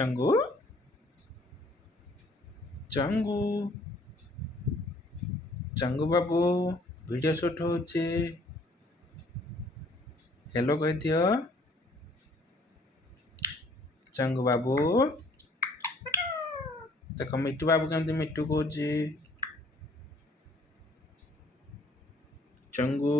चंगू चंगू चंगू बाबू video shoot होचे hello कह दियो चंगू बाबू देख मिट्टू बाबू केमती मिट्टू कहूची चंगू